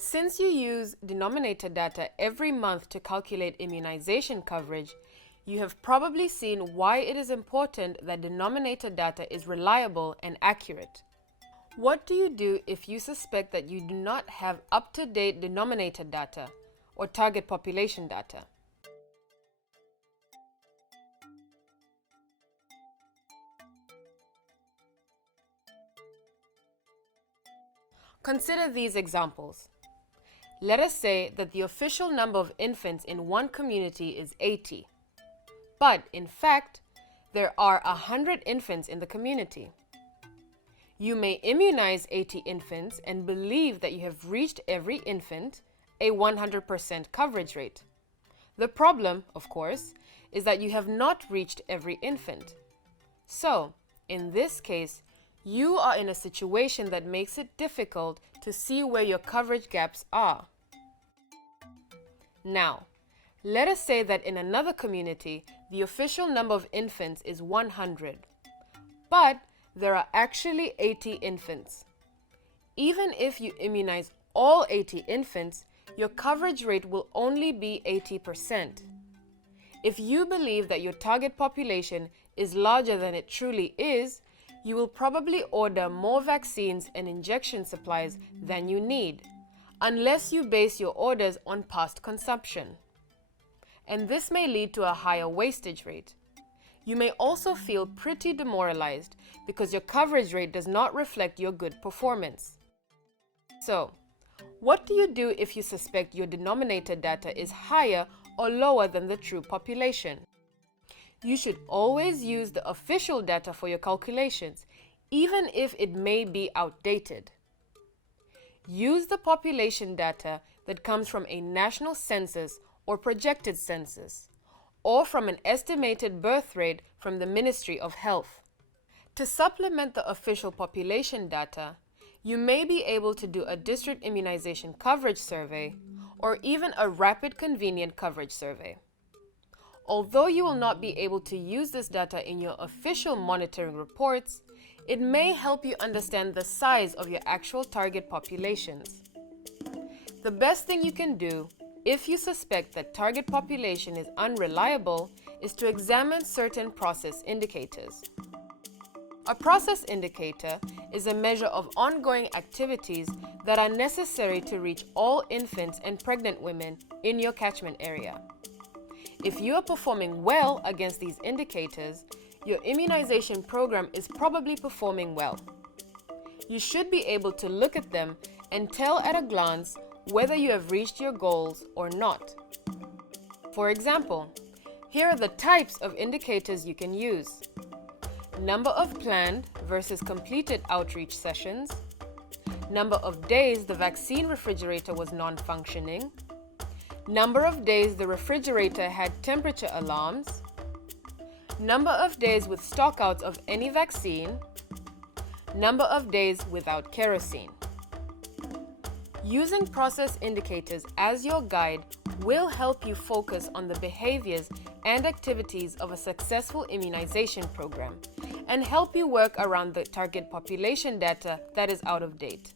Since you use denominator data every month to calculate immunization coverage, you have probably seen why it is important that denominator data is reliable and accurate. What do you do if you suspect that you do not have up-to-date denominator data or target population data? Consider these examples. Let us say that the official number of infants in one community is 80, but in fact, there are 100 infants in the community. You may immunize 80 infants and believe that you have reached every infant, a 100% coverage rate. The problem, of course, is that you have not reached every infant. So, in this case, you are in a situation that makes it difficult to see where your coverage gaps are. Now, let us say that in another community, the official number of infants is 100, but there are actually 80 infants. Even if you immunize all 80 infants, your coverage rate will only be 80%. If you believe that your target population is larger than it truly is, you will probably order more vaccines and injection supplies than you need, unless you base your orders on past consumption. And this may lead to a higher wastage rate. You may also feel pretty demoralized because your coverage rate does not reflect your good performance. So, what do you do if you suspect your denominator data is higher or lower than the true population? You should always use the official data for your calculations, even if it may be outdated. Use the population data that comes from a national census or projected census, or from an estimated birth rate from the Ministry of Health. To supplement the official population data, you may be able to do a district immunization coverage survey or even a rapid convenient coverage survey. Although you will not be able to use this data in your official monitoring reports, it may help you understand the size of your actual target populations. The best thing you can do if you suspect that target population is unreliable is to examine certain process indicators. A process indicator is a measure of ongoing activities that are necessary to reach all infants and pregnant women in your catchment area. If you are performing well against these indicators, your immunization program is probably performing well. You should be able to look at them and tell at a glance whether you have reached your goals or not. For example, here are the types of indicators you can use: number of planned versus completed outreach sessions, number of days the vaccine refrigerator was non-functioning, number of days the refrigerator had temperature alarms, number of days with stockouts of any vaccine, number of days without kerosene. Using process indicators as your guide will help you focus on the behaviors and activities of a successful immunization program and help you work around the target population data that is out of date.